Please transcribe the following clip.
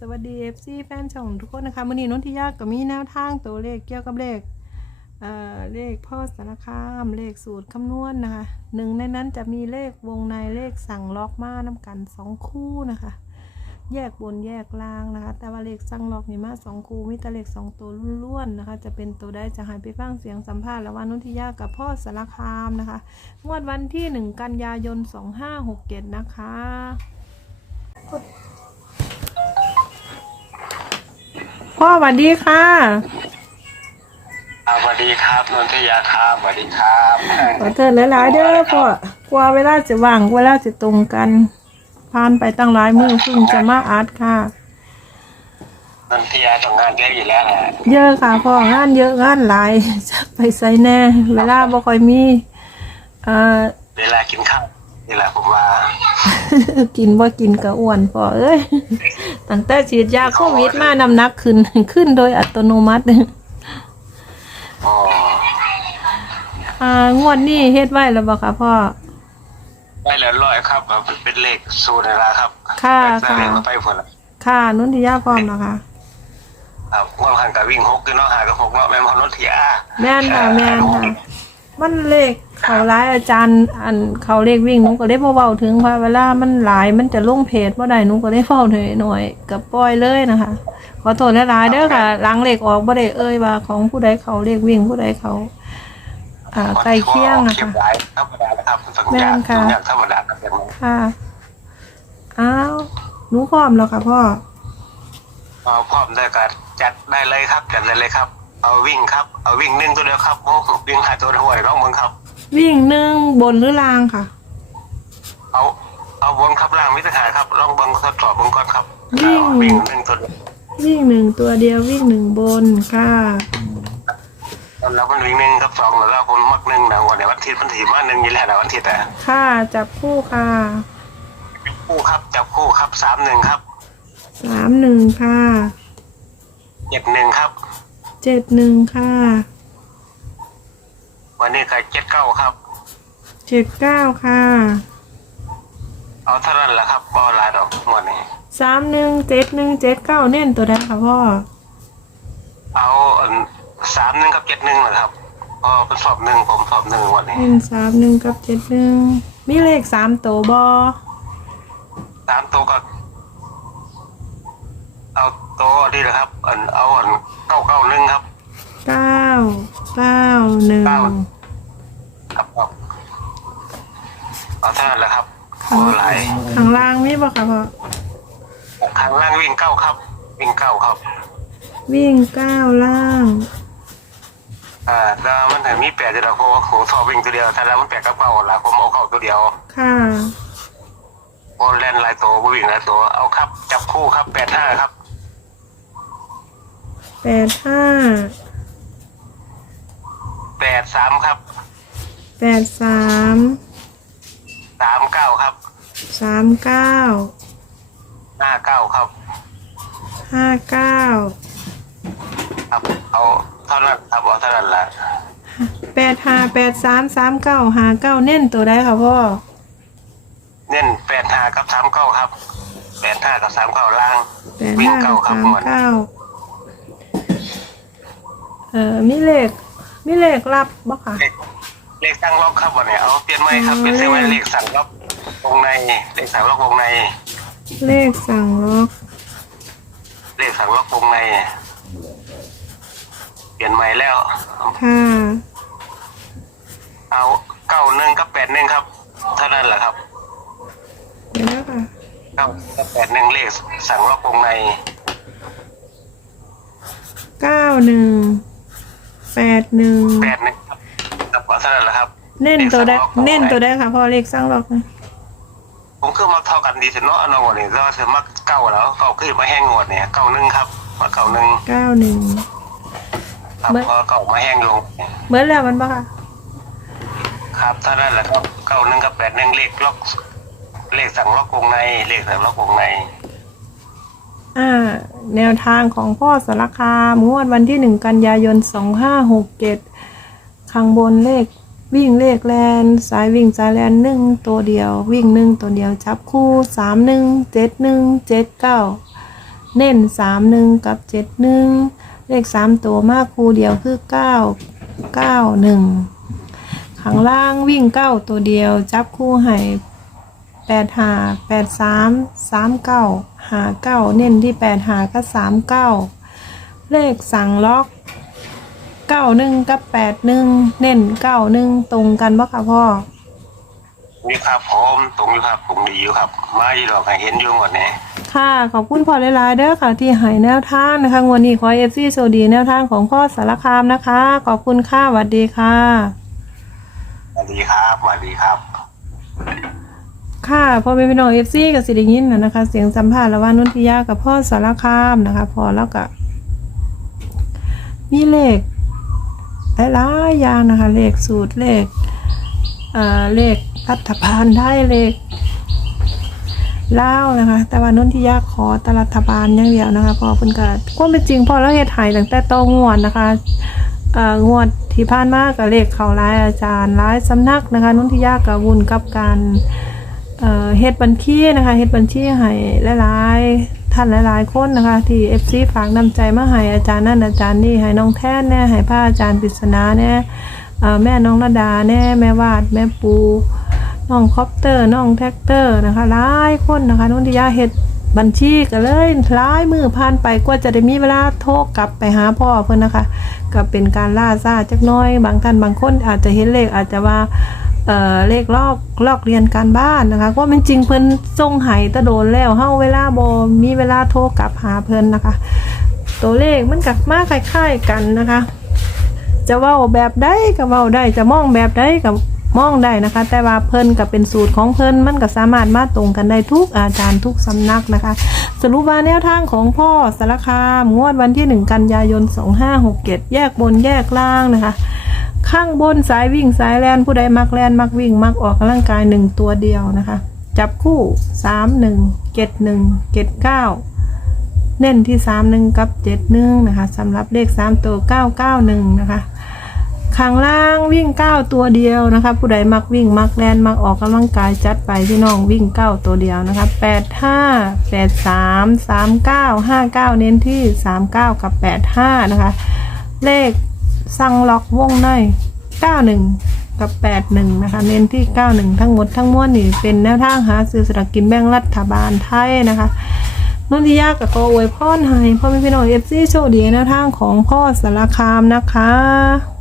สวัสดี FC แฟนช่องทุกคนนะคะมื่อนี้นนทิยาก็มีแนวทางตัวเลขเกี่ยวกับเลขเอ่อเลขพ่อสารคามเลขสูตรคำนวณนะคะหนึ่งในนั้นจะมีเลขวงในเลขสั่งล็อกมาน้ำกันสองคู่นะคะ แยกบนแยกล่างนะคะ แต่ว่าเลขสั่งล็อกนี่มาสองคู่มีแต่เลขสองตัวล้วนๆนะคะ จะเป็นตัวได้จะหายไปฟังเสียงสัมภาษณ์ระหว่างนนทิยากับพ่อสารคามนะคะงวดวันที่หนึ่งกันยายนสองห้าหกเจ็ดนะคะ พ่อสวัสดีค่ะอ่าสวัสดีครับนนทยาครับสวัสดีครับขอเทิดหลายๆเด้อพ่อกลัวเวลาจะว่างเวลาจะตรงกันผ่านไปตั้งหลายมือเพิ่งจะมาอัดค่ะ นนทยาทำงานเยอะอยู่แล้วแหละเยอะค่ะพ่องานเยอะงานหลายจะไปใส่แน่ เวลาบ่ค่อยมีเอ่อเวลากินข้าว นี่แหละผมว่ากินบ่กินก็อ้วนพ่อเอ้ยตั้งแต่ฉีดยาโควิดมาน้ำหนักขึ้นขึ้นโดยอัตโนมัติอ๋ออ่างวดนี้เฮ็ดไว้แล้วบ่คะพ่อได้แล้วร้อยครับเอาเป็นเลขสูตรนะรับ ค่ะแสดงว่าไปผลแล้วค่ะนุ่นทิยาพร้อมนะคะครับงวดหันกับวิ่งหกคือเนาะหากับหกเนาะแม่นพอนนทยาแม่นค่ะแม่นค่ะ มันเลขเขาร้ายอาจารย์ อันเขาเลขวิ่งหนูก็ได้เบาๆถึงว่าเวลามันหลายมันจะลงเพจว่าใดหนูก็ได้เฝ้าหน่อยหน่อยๆกับปล่อยเลยนะคะขอโทษหลายๆเด้อค่ะหลังเลขออกบ่ได้เอ่ยว่าของผู้ใดเขาเลขวิ่งผู้ใดเขาอ่าใกล้เคียงนะคะงหลายธรรมดานะครับสัญแม่ญาค่ะธรรมดาครับค่ะอ้าวหนูพร้อมแล้วค่ะพ่อเอาพร้อมได้การจัดได้เลยครับจัดได้เลยครับ เอาวิ่งครับ เอาวิ่งหนึ่งตัวเดียวครับโอ้วิ่งหาตัวหัวน้องมึงครับ วิ่งหนึ่งบนหรือล่างค่ะ เอาเอาบนครับล่างมิตรหาครับลองเบังทดสอบเบังก่อนครับวิ่งเอาวิ่งหนึ่งตัวเดียววิ่งหนึ่งตัวเดียววิ่งหนึ่งบนค่ะแล้วมันวิ่งหนึ่งครับสองแล้วผมมักหนึ่งนะวันเนี้ยวันอาทิตย์วันที่มาหนึ่งนี่แหละนะวันอาทิตย์แต่ค่ะจับคู่ค่ะคู่ครับจับคู่ครับสามหนึ่งครับสามหนึ่งค่ะเจ็ดหนึ่งครับ เจ็ดหนึ่งค่ะวันนี้ก็เจ็ดเก้าครับ เจ็ดเก้าค่ะเอาเท่านั้นแหละครับบอลาดอกหมดนี้สามหนึ่งเจ็ดหนึ่งเจ็ดเก้าเน้นตัวใดค่ะพ่อเอาสามหนึ่งกับเจ็ดหนึ่งนะครับพอเป็นสอบหนึ่งผมสอบหนึ่งวันนี้เน้นสามหนึ่งกับเจ็ดหนึ่งมีเลขสามตัวบอสามตัวก็ เอาตัวนี่นะครับอันเอาอันเก้าเก้าหนึ่งครับเก้าเก้าหนึ่งเก้าครับครับเอาเท่านั้นแหละครับโอ้หลายข้างล่างมีบ่ค่ะพ่อข้างล่างวิ่งเก้าครับ วิ่งเก้าครับ วิ่งเก้าล่างอ่าแล้วมันถึงมีแปดเดียวเพราะว่าผมชอบวิ่งตัวเดียวถ้าแล้วมันแปดกับเก้าล่ะผมเอาเก้าตัวเดียว ค่ะโอแลนหลายตัวบ่วิ่งหลายตัวเอาครับ จับคู่ครับแปดห้าครับ แปดห้าแปดสามครับแปดสามสามเก้าครับสามเก้าห้าเก้าครับห้าเก้าครับเอาเท่านั้นครับเอาเท่านั้นละแปดห้าแปดสามสามเก้าห้าเก้าเน้นตัวใดค่ะพ่อเน้นแปดห้ากับสามเก้าครับแปดห้ากับสามเก้าล่างแปดวิ่งห้าเก้าครับสามหมดเก้าเอ่อมีเลขมีเลขรับบ่ค่ะ เลขเลขสั่งล็อกครับวันนี้เอาเปลี่ยนไหมครับเป็นเสื้อไหมเลขสั่งล็อกวงในเลขสั่งล็อกวงใน เลขสั่งล็อกเลขสั่งล็อกวงใน เปลี่ยนใหม่แล้ว ค่ะเอาเก้าหนึ่งกับแปดหนึ่งครับเท่านั้นแหละครับเดี๋ยวนะค่ะเก้ากับแปดหนึ่งเลขสั่งล็อกวงในเก้าหนึ่ง แปดหนึ่งแปดหนึ่งครับครับเอาเท่านั้นแหละครับเน้นตัวใดลขสั่งล็อกวงใเน้นตัวใดค่ะพ่อเลขสั่งล็อกนะผมคือมาเท่ากันดีสิเนาะอนงวดนี่ก็จะมาเก้าแล้วเก้าขึ้นมาแห้งงวดเนี่ยเก้าหนึ่งครับมาเก้าหนึ่งเก้าหนึ่งครับเมื่อพอเก้ามาแห้งลงเหมือนแล้วมันบ่ค่ะครับเท่านั้นแหละครับเก้าหนึ่งกับแปดหนึ่งเลขล็อกเลขสั่งล็อกวงในเลขสั่งล็อกวงในอ่า แนวทางของพ่อสารคามงวดวันที่หนึ่งกันยายนสองห้าหกเจ็ดข้างบนเลขวิ่งเลขแลนสายวิ่งสายแลนหนึ่งตัวเดียว วิ่งหนึ่งตัวเดียวจับคู่สามหนึ่งเจ็ดหนึ่งเจ็ดเก้าเน้นสามหนึ่งกับเจ็ดหนึ่งเลขสามตัวมากคู่เดียวคือเก้าเก้าหนึ่งข้างล่างวิ่งเก้าตัวเดียว จับคู่ให้ แปดหาแปดสามสามเก้าหาเก้าเน้นที่แปดหาก็สามเก้าเลขสั่งล็อกเก้าหนึ่งกับแปดหนึ่งเน้นเก้าหนึ่งตรงกันปะคะพ่อนี่ครับผมตรงอยู่ครับผมดีอยู่ครับ มาอยู่ดอกให้เห็นอยู่หมดเนี่ยค่ะขอบคุณพ่อหลายๆเด้อค่ะ ที่ให้แนวทางนะคะงวันนี้ขอเอฟซีโชคดีแนวทางของพ่อสารคามนะคะ ขอบคุณค่ะสวัสดีค่ะ สวัสดีครับสวัสดีครับ ค่ะพ่อแม่พี่น้องเอฟซีกับสิริยินนะคะ เสียงสัมภาษณ์ระหว่างนุ่นทิยากับพ่อสารคามนะคะ พอแล้วก็มีเลขหลายๆอย่างนะคะ เลขสูตรเลขเอ่อเลขพัฒพานได้เลขเล่านะคะ แต่ว่านุ่นทิยาขอตรัฐบาลอย่างเดียวนะคะพอเป็นการความเป็นจริงพอแล้วเฮ็ดใหายตั้งแต่โตองวดนะคะเอ่องวดที่ผ่านมากับเลขเขาร้ายอาจารย์ร้ายสำนักนะคะ นุ่นทิยากับวุ่นกับการ เอ่อเฮ็ดบัญชีนะคะเฮ็ดบัญชีให้หลายๆท่านหลายๆคนนะคะ ที่ FC ฝากน้ำใจมาให้อาจารย์นั่นอาจารย์นี่ให้น้องแท่นแน่ให้พระอาจารย์ปริศนาแน่เอ่อแม่น้องระดาแน่แม่วาดแม่ปูน้องคอปเตอร์น้องแท็กเตอร์นะคะหลายคนนะคะนุ่นทิยาเฮ็ดบัญชีก็เลยหลายมือผ่านไปกว่าจะได้มีเวลาโทรกลับไปหาพ่อเพิ่อนนะคะก็เป็นการล่าซ่าจักน้อย บางท่านบางคนอาจจะเห็นเลขอาจจะว่า เอ่อเลขลอกลอกเรียนการบ้านนะคะก็เป็นจริงเพิ่นส่งไห้ตะโดนแล้วเฮาเวลาบ่มีเวลาโทรกลับหาเพิ่นนะคะ ตัวเลขมันกับมาคล้ายๆกันนะคะ จะเว้าแบบใดก็เว้าได้จะมองแบบใดก็มองได้นะคะ แต่ว่าเพิ่นก็เป็นสูตรของเพิ่นมันก็สามารถมาตรงกันได้ทุกอาจารย์ทุกสำนักนะคะ สรุปว่าแนวทางของพ่อสารคามงวดวันที่ 1 กันยายน 2567 แยกบนแยกล่างนะคะ ข้างบนสายวิ่งสายแลนผู้ใดมักแลนมักวิ่งมักออกกำลังกายหนึ่งตัวเดียวนะคะ จับคู่สามหนึ่งเจ็ดหนึ่งเจ็ดเก้าเน้นที่สามหนึ่งกับเจ็ดหนึ่งนะคะสำหรับเลขสามตัวเก้าเก้าหนึ่งนะคะข้างล่างวิ่งเก้าตัวเดียวนะคะ ผู้ใดมักวิ่งมักแลนมักออกกำลังกายจัดไปพี่น้องวิ่งเก้าตัวเดียวนะคะแปดห้าแปดสามสามเก้าห้าเก้าเน้นที่สามเก้ากับแปดห้านะคะ เลข สั่งล็อกวงใน 91 กับ 81 นะคะ เน้นที่ 91 ทั้งหมดทั้งมวลนี่เป็นแนวทางหาซื้อสลากกินแบ่งรัฐบาลไทยนะคะนนทิยากับขออวยพรให้พ่อแม่พี่น้องเอฟซีโชคดีแนวทางของพ่อสารคามนะคะ